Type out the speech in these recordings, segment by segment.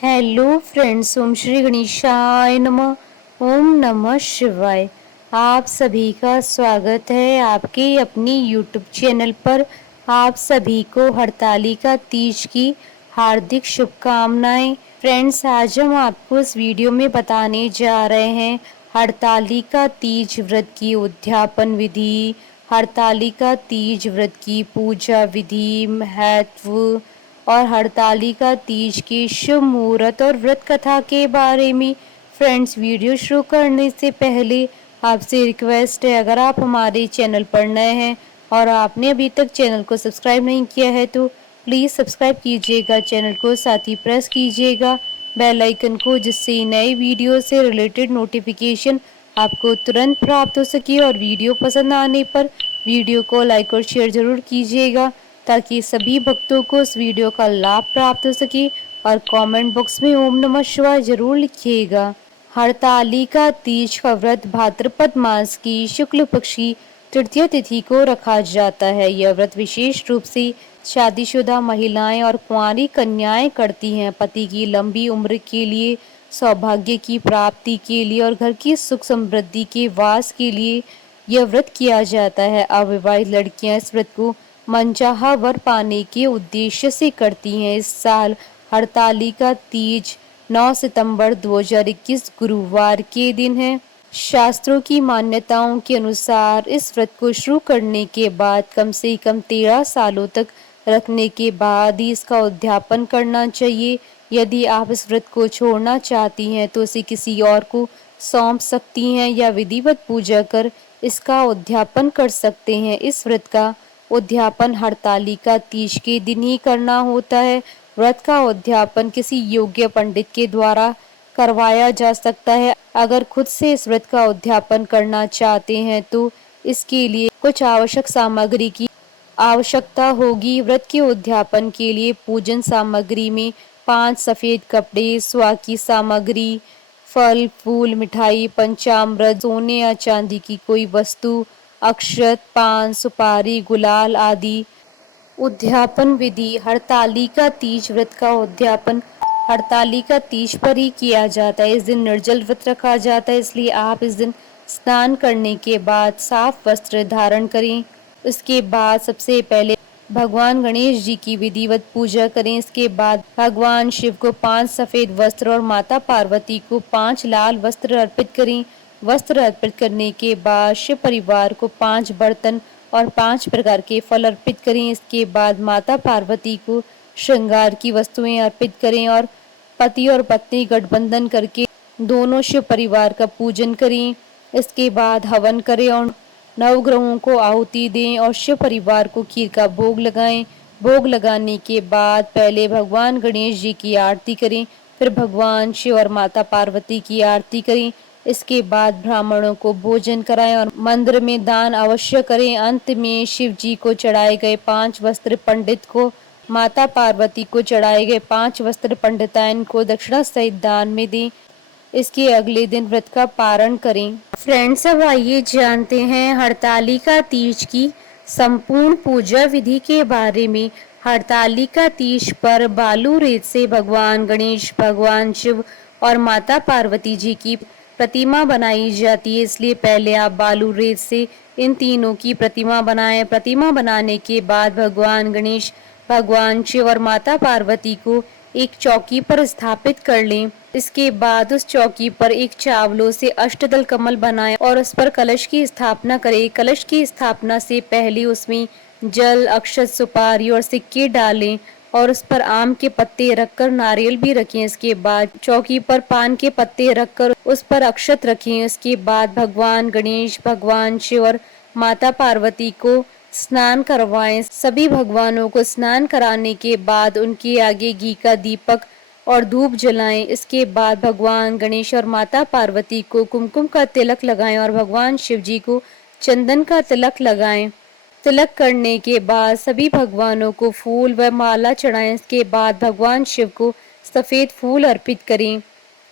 Hello friends, ओम श्री गणेशाय नमः। ओम नमः शिवाय। आप सभी का स्वागत है आपके अपनी यूट्यूब चैनल पर। आप सभी को हरतालिका तीज की हार्दिक शुभकामनाएं। फ्रेंड्स, आज हम आपको इस वीडियो में बताने जा रहे हैं हरतालिका तीज व्रत की उद्यापन विधि, हरतालिका तीज व्रत की पूजा विधि, महत्व और हरतालिका तीज के शुभ मुहूर्त और व्रत कथा के बारे में। फ्रेंड्स, वीडियो शुरू करने से पहले आपसे रिक्वेस्ट है, अगर आप हमारे चैनल पर नए हैं और आपने अभी तक चैनल को सब्सक्राइब नहीं किया है तो प्लीज़ सब्सक्राइब कीजिएगा चैनल को, साथ ही प्रेस कीजिएगा बेल आइकन को, जिससे नए वीडियो से रिलेटेड नोटिफिकेशन आपको तुरंत प्राप्त हो सके। और वीडियो पसंद आने पर वीडियो को लाइक और शेयर ज़रूर कीजिएगा ताकि सभी भक्तों को इस वीडियो का लाभ प्राप्त हो सके। और कमेंट बॉक्स में ओम नमः शिवाय जरूर लिखिएगा। हरतालिका तीज का व्रत भाद्रपद मास की शुक्ल पक्ष की तृतीय तिथि को रखा जाता है। यह व्रत विशेष रूप से शादीशुदा महिलाएं और कुंवारी कन्याएं करती हैं। पति की लंबी उम्र के लिए, सौभाग्य की प्राप्ति के लिए और घर की सुख समृद्धि के वास के लिए यह व्रत किया जाता है। अविवाहित लड़कियां इस व्रत को मनचाहा वर पाने के उद्देश्य से करती हैं। इस साल हरतालिका तीज 9 सितंबर 2021 गुरुवार के दिन है। शास्त्रों की मान्यताओं के अनुसार इस व्रत को शुरू करने के बाद कम से कम 13 सालों तक रखने के बाद ही इसका उद्यापन करना चाहिए। यदि आप इस व्रत को छोड़ना चाहती हैं तो इसे किसी और को सौंप सकती हैं या विधिवत पूजा कर इसका उद्यापन कर सकते हैं। इस व्रत का उद्यापन हरतालिका तीज के दिन ही करना होता है। व्रत का उद्यापन किसी योग्य पंडित के द्वारा करवाया जा सकता है। अगर खुद से इस व्रत का उद्यापन करना चाहते हैं तो इसके लिए कुछ आवश्यक सामग्री की आवश्यकता होगी। व्रत के उद्यापन के लिए पूजन सामग्री में 5 सफेद कपड़े, स्वा की सामग्री, फल फूल, मिठाई, पंचामृत, सोने या चांदी की कोई वस्तु, अक्षत, पान, सुपारी, गुलाल आदि। उद्यापन विधि। हरतालिका तीज व्रत का उद्यापन हरतालिका तीज पर ही किया जाता है। इस दिन निर्जल व्रत रखा जाता है, इसलिए आप इस दिन स्नान करने के बाद साफ वस्त्र धारण करें। इसके बाद सबसे पहले भगवान गणेश जी की विधिवत पूजा करें। इसके बाद भगवान शिव को 5 सफेद वस्त्र और माता पार्वती को 5 लाल वस्त्र अर्पित करें। वस्त्र अर्पित करने के बाद शिव परिवार को 5 बर्तन और 5 प्रकार के फल अर्पित करें। इसके बाद माता पार्वती को श्रृंगार की वस्तुएं अर्पित करें और पति और पत्नी गठबंधन करके दोनों शिव परिवार का पूजन करें। इसके बाद हवन करें और नवग्रहों को आहुति दें और शिव परिवार को खीर का भोग लगाएं। भोग लगाने के बाद पहले भगवान गणेश जी की आरती करें, फिर भगवान शिव और माता पार्वती की आरती करें। इसके बाद ब्राह्मणों को भोजन कराएं और मंदिर में दान अवश्य करें। अंत में शिव जी को चढ़ाए गए 5 वस्त्र पंडित को, माता पार्वती को चढ़ाए गए 5 वस्त्र पंडिताइन को दक्षिणा सहित दान में दें। इसके अगले दिन व्रत का पारण करें। फ्रेंड्स, अब आइए जानते हैं हरतालिका तीज की संपूर्ण पूजा विधि के बारे में। हरतालिका तीज पर बालू रेत से भगवान गणेश, भगवान शिव और माता पार्वती जी की प्रतिमा बनाई जाती है, इसलिए पहले आप बालू रेत से इन तीनों की प्रतिमा बनाएं। प्रतिमा बनाने के बाद भगवान गणेश, भगवान शिव और माता पार्वती को एक चौकी पर स्थापित कर लें। इसके बाद उस चौकी पर एक चावलों से अष्टदल कमल बनाएं और उस पर कलश की स्थापना करें। कलश की स्थापना से पहले उसमें जल, अक्षत, सुपारी और सिक्के डालें और उस पर आम के पत्ते रखकर नारियल भी रखें। इसके बाद चौकी पर पान के पत्ते रखकर उस पर अक्षत रखें। इसके बाद भगवान गणेश, भगवान शिव और माता पार्वती को स्नान करवाएं। सभी भगवानों को स्नान कराने के बाद उनके आगे घी का दीपक और धूप जलाएं। इसके बाद भगवान गणेश और माता पार्वती को कुमकुम का तिलक लगाएं और भगवान शिव जी को चंदन का तिलक लगाएं। तिलक करने के बाद सभी भगवानों को फूल व माला चढ़ाएं। इसके बाद भगवान शिव को सफेद फूल अर्पित करें।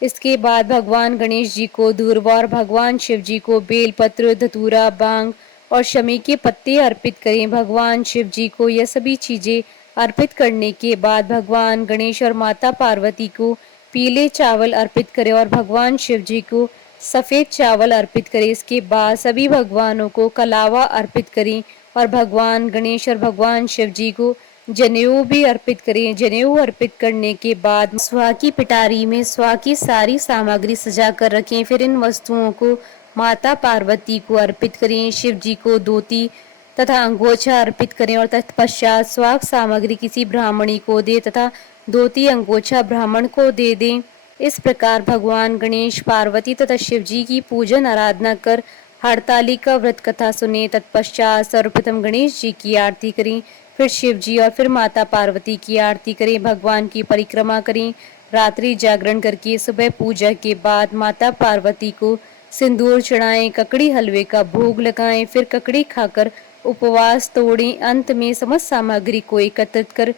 इसके बाद भगवान गणेश जी को दूर्वा और भगवान शिव जी को बेलपत्र, धतूरा, बांग और शमी के पत्ते अर्पित करें। भगवान शिव जी को यह सभी चीजें अर्पित करने के बाद भगवान गणेश और माता पार्वती को पीले चावल अर्पित करें और भगवान शिव जी को सफ़ेद चावल अर्पित करें। इसके बाद सभी भगवानों को कलावा अर्पित करें और भगवान गणेश और भगवान शिव जी को जनेऊ भी अर्पित करें। जनेऊ अर्पित करने के बाद स्वा की पिटारी में स्वा की सारी सामग्री सजा कर रखें। फिर इन वस्तुओं को माता पार्वती को अर्पित करें। शिव जी को धोती तथा अंगोछा अर्पित करें और तत्पश्चात स्वाग सामग्री किसी ब्राह्मणी को दे तथा धोती अंगोछा ब्राह्मण को दे दें। इस प्रकार भगवान गणेश, पार्वती तथा शिव जी की पूजन आराधना कर हरतालिका व्रत कथा सुने। तत्पश्चात सर्वप्रथम गणेश जी की आरती करें, फिर शिव जी और फिर माता पार्वती की आरती करें। भगवान की परिक्रमा करें। रात्रि जागरण करके सुबह पूजा के बाद माता पार्वती को सिंदूर चढ़ाएं, ककड़ी हलवे का भोग लगाएं, फिर ककड़ी खाकर उपवास तोड़ें। अंत में समस्त सामग्री को एकत्रित कर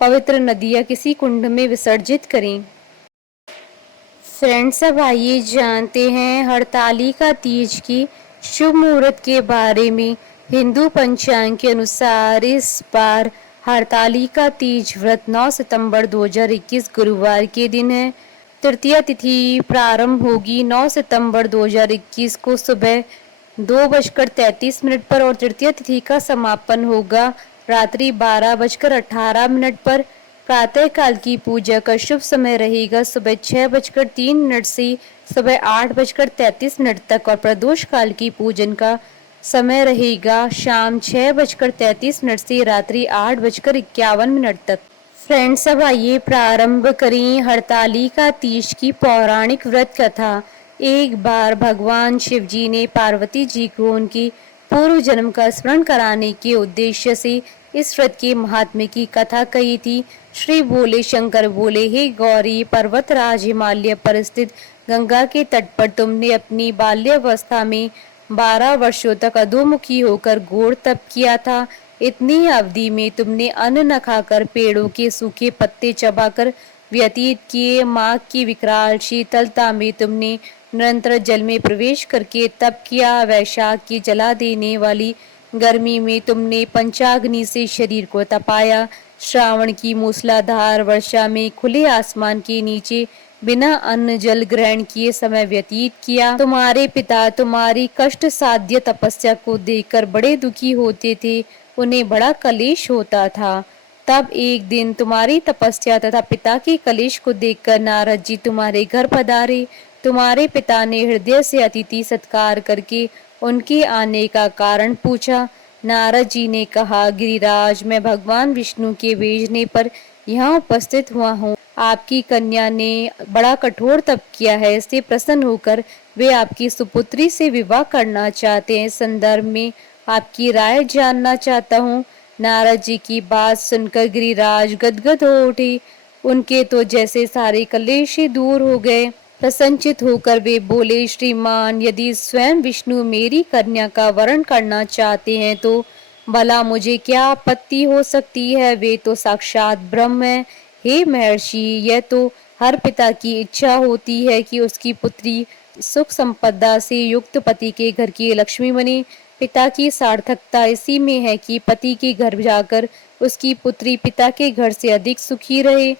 पवित्र नदी या किसी कुंड में विसर्जित करें। फ्रेंड्स, अब आइए जानते हैं हरतालिका तीज की शुभ मुहूर्त के बारे में। हिंदू पंचांग के अनुसार इस बार हरतालिका तीज व्रत 9 सितंबर 2021 गुरुवार के दिन है। तृतीया तिथि प्रारंभ होगी 9 सितंबर 2021 को सुबह 2:33 पर और तृतीय तिथि का समापन होगा रात्रि 12:18 पर। प्रातः काल की पूजा का शुभ समय रहेगा सुबह 6:03 से सुबह 8:33 तक और प्रदोष काल की पूजन का समय रहेगा शाम 6:33 से रात्रि 8:51 तक। फ्रेंड्स, अब आइए प्रारंभ करें हरतालिका तीज की पौराणिक व्रत कथा। एक बार भगवान शिव जी ने पार्वती जी को उनकी पूर्व जन्म का स्मरण कराने के उद्देश्य से इस व्रत के महात्म्य की कथा कही थी। श्री भोले शंकर बोले, हे गौरी, पर्वतराज हिमालय पर स्थित गंगा के तट पर तुमने अपनी बाल्यावस्था में 12 वर्षों तक अधोमुखी होकर घोर तप किया था। इतनी अवधि में तुमने अन्न न खाकर पेड़ों के सूखे पत्ते चबाकर व्यतीत किए। माघ की विकराल शीतलता में तुमने निरंतर जल में प्रवेश करके तप किया। वैशाख की जला देने वाली गर्मी में तुमने पंचाग्नि से शरीर को तपाया। श्रावण की मूसलाधार वर्षा में खुले आसमान के नीचे बिना अन्न जल ग्रहण किए समय व्यतीत किया। तुम्हारे पिता तुम्हारी कष्ट साध्य तपस्या को देखकर बड़े दुखी होते थे, उन्हें बड़ा कलेश होता था। तब एक दिन तुम्हारी तपस्या तथा पिता के कलेश को देखकर नारद जी तुम्हारे घर पधारे। तुम्हारे पिता ने हृदय से अतिथि सत्कार करके उनके आने का कारण पूछा। नारद जी ने कहा, गिरिराज, मैं भगवान विष्णु के भेजने पर यहाँ उपस्थित हुआ हूँ। आपकी कन्या ने बड़ा कठोर तप किया है, इससे प्रसन्न होकर वे आपकी सुपुत्री से विवाह करना चाहते हैं। संदर्भ में आपकी राय जानना चाहता हूँ। नारद जी की बात सुनकर गिरिराज गदगद हो उठे। उनके तो जैसे सारे कलेश ही दूर हो गए। प्रसन्नचित होकर वे बोले, श्रीमान, यदि स्वयं विष्णु मेरी कन्या का वरण करना चाहते हैं तो भला मुझे क्या आपत्ति हो सकती है। वे तो साक्षात ब्रह्म है। हे महर्षि, यह तो हर पिता की इच्छा होती है कि उसकी पुत्री सुख संपदा से युक्त पति के घर की लक्ष्मी बने। पिता की सार्थकता इसी में है कि पति के घर जाकर उसकी पुत्री पिता के घर से अधिक सुखी रहे।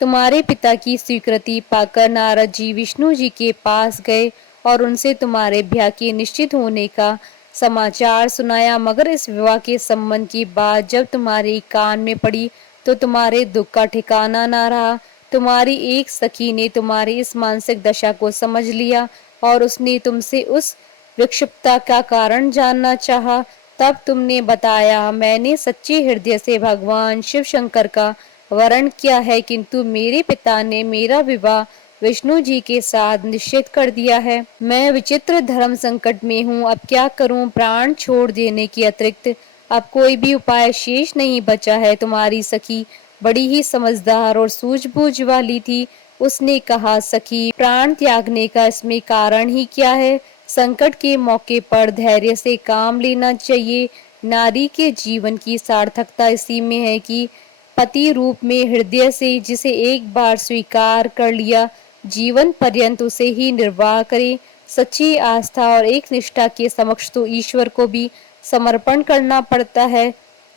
तुम्हारे पिता की स्वीकृति पाकर नारद जी विष्णु जी के पास गए और उनसे तुम्हारे ब्याह के निश्चित होने का समाचार सुनाया। मगर इस विवाह के संबंध की बात जब तुम्हारे कान में पड़ी तो तुम्हारे दुख का ठिकाना ना रहा। तुम्हारी एक सखी ने तुम्हारी इस मानसिक दशा को समझ लिया और उसने तुमसे उस विक्षिप्तता का कारण जानना चाहा। तब तुमने बताया, मैंने सच्चे हृदय से भगवान शिव शंकर का वरण किया है, किंतु मेरे पिता ने मेरा विवाह विष्णु जी के साथ निश्चित कर दिया है। मैं विचित्र धर्म संकट में हूँ, अब क्या करूँ। प्राण छोड़ देने के अतिरिक्त अब कोई भी उपाय शेष नहीं बचा है। तुम्हारी सखी बड़ी ही समझदार और सूझबूझ वाली थी। उसने कहा, सखी, प्राण त्यागने का इसमें कारण ही क्या है। संकट के मौके पर धैर्य से काम लेना चाहिए। नारी के जीवन की सार्थकता इसी में है कि पति रूप में हृदय से जिसे एक बार स्वीकार कर लिया, जीवन पर्यंत उसे ही निर्वाह करे। सच्ची आस्था और एक निष्ठा के समक्ष तो ईश्वर को भी समर्पण करना पड़ता है।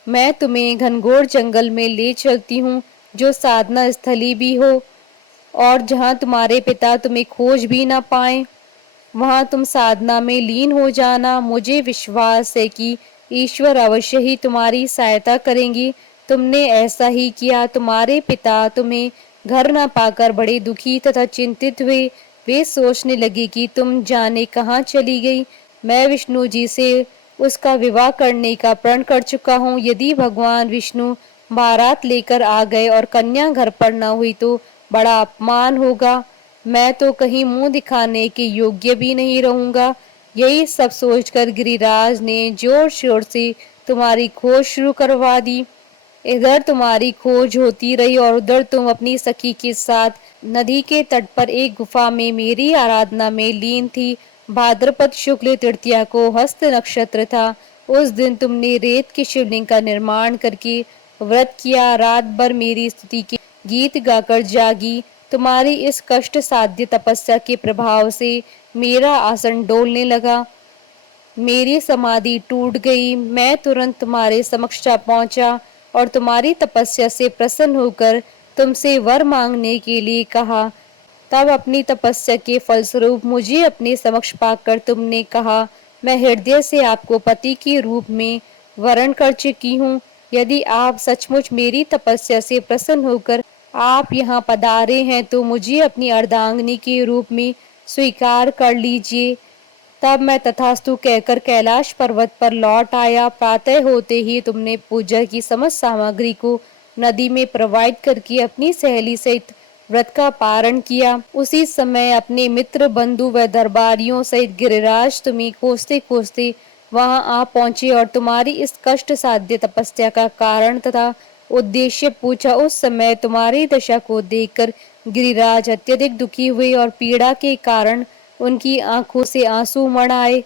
मैं तुम्हें घनघोर जंगल में ले चलती हूँ, जो साधना स्थली भी हो। और जहाँ तुम्हारे पिता तुम्हें खोज भी ना पाए वहां तुम साधना में लीन हो जाना। मुझे विश्वास है कि ईश्वर अवश्य ही तुम्हारी सहायता करेंगी। तुमने ऐसा ही किया। तुम्हारे पिता तुम्हें घर न पाकर बड़े दुखी तथा चिंतित हुए। वे सोचने लगे कि तुम जाने कहाँ चली गई। मैं विष्णु जी से उसका विवाह करने का प्रण कर चुका हूँ। यदि भगवान विष्णु बारात लेकर आ गए और कन्या घर पर न हुई तो बड़ा अपमान होगा। मैं तो कहीं मुंह दिखाने के योग्य भी नहीं रहूंगा। यही सब सोचकर गिरिराज ने जोर शोर से तुम्हारी खोज शुरू करवा दी। इधर तुम्हारी खोज होती रही और उधर तुम अपनी सखी के साथ नदी के तट पर एक गुफा में मेरी आराधना में लीन थी। भाद्रपद शुक्ल तृतीया को हस्त नक्षत्र था। उस दिन तुमने रेत के शिवलिंग का निर्माण करके व्रत किया। रात भर मेरी स्तुति के गीत गाकर जागी। तुम्हारी इस कष्ट साध्य तपस्या के प्रभाव से मेरा आसन डोलने लगा। मेरी समाधि टूट गई। मैं तुरंत तुम्हारे समक्ष जा पहुंचा और तुम्हारी तपस्या से प्रसन्न होकर तुमसे वर मांगने के लिए कहा। तब अपनी तपस्या के फलस्वरूप मुझे अपने समक्ष पाकर तुमने कहा, मैं हृदय से आपको पति के रूप में वरण कर चुकी हूँ। यदि आप सचमुच मेरी तपस्या से प्रसन्न होकर आप यहाँ पधारे हैं तो मुझे अपनी अर्धांगिनी के रूप में स्वीकार कर लीजिए। तब मैं तथास्तु कहकर कैलाश पर्वत पर लौट आया। प्रातः होते ही तुमने पूजा की समस्त सामग्री को नदी में प्रवाहित करके अपनी सहेली सहित व्रत का पारण किया। उसी समय अपने मित्र बंधु व दरबारियों सहित गिरिराज तुम्हें खोजते खोजते वहां आ पहुंचे और तुम्हारी इस कष्ट साध्य तपस्या का कारण तथा उद्देश्य पूछा। उस समय तुम्हारी दशा को देखकर गिरिराज अत्यधिक दुखी हुए और पीड़ा के कारण उनकी आंखों से आंसू मड़ आए।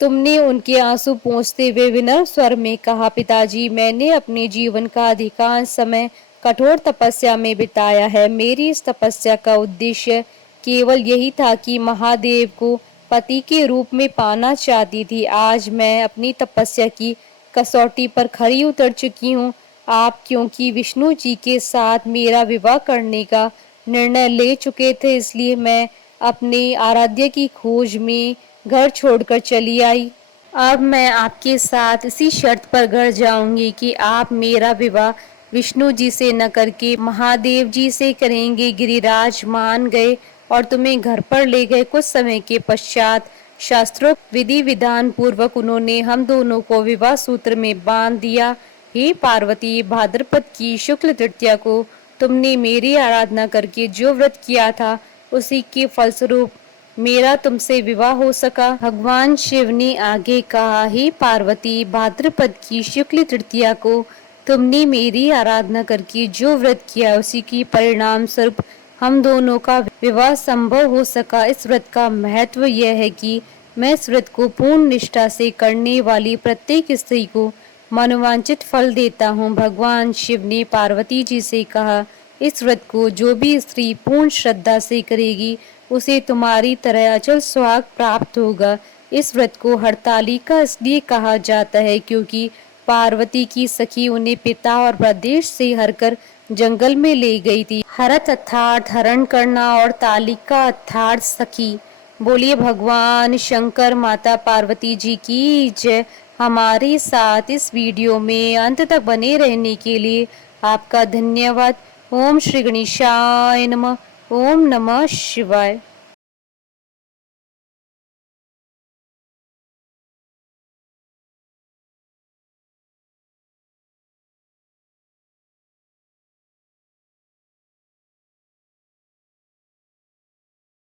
तुमने उनके आंसू पोंछते हुए विनम्र स्वर में कहा, पिताजी, मैंने अपने जीवन का अधिकांश समय कठोर तपस्या में बिताया है। मेरी इस तपस्या का उद्देश्य केवल यही था कि महादेव को पति के रूप में पाना चाहती थी। आज मैं अपनी तपस्या की कसौटी पर खरी उतर चुकी हूँ। आप क्योंकि विष्णु जी के साथ मेरा विवाह करने का निर्णय ले चुके थे, इसलिए मैं अपने आराध्य की खोज में घर छोड़कर चली आई। अब मैं आपके साथ इसी शर्त पर घर जाऊंगी कि आप मेरा विवाह विष्णु जी से न करके महादेव जी से करेंगे। गिरिराज मान गए और तुम्हें घर पर ले गए। कुछ समय के पश्चात शास्त्रोक्त विधि विधान पूर्वक उन्होंने हम दोनों को विवाह सूत्र में बांध दिया। हे पार्वती, भाद्रपद की शुक्ल तृतीया को तुमने मेरी आराधना करके जो व्रत किया था उसी के फलस्वरूप मेरा तुमसे विवाह हो सका। भगवान शिव ने आगे कहा, हे पार्वती, भाद्रपद की शुक्ल तृतीया को तुमने मेरी आराधना करके जो व्रत किया उसी की परिणाम स्वरूप हम दोनों का विवाह संभव हो सका। इस व्रत का महत्व यह है कि मैं इस व्रत को पूर्ण निष्ठा से करने वाली प्रत्येक स्त्री को मनोवांछित फल देता हूँ। भगवान शिव ने पार्वती जी से कहा, इस व्रत को जो भी स्त्री पूर्ण श्रद्धा से करेगी उसे तुम्हारी तरह अचल सुहाग प्राप्त होगा। इस व्रत को हरतालिका इसलिए कहा जाता है क्योंकि पार्वती की सखी उन्हें पिता और प्रदेश से हरकर जंगल में ले गई थी। हरत अर्थात हरण करना और तालिका अर्थात सखी। बोलिए भगवान शंकर माता पार्वती जी की जय। हमारे साथ इस वीडियो में अंत तक बने रहने के लिए आपका धन्यवाद। ओम श्री गणेशाय नमः। ओम नमः शिवाय।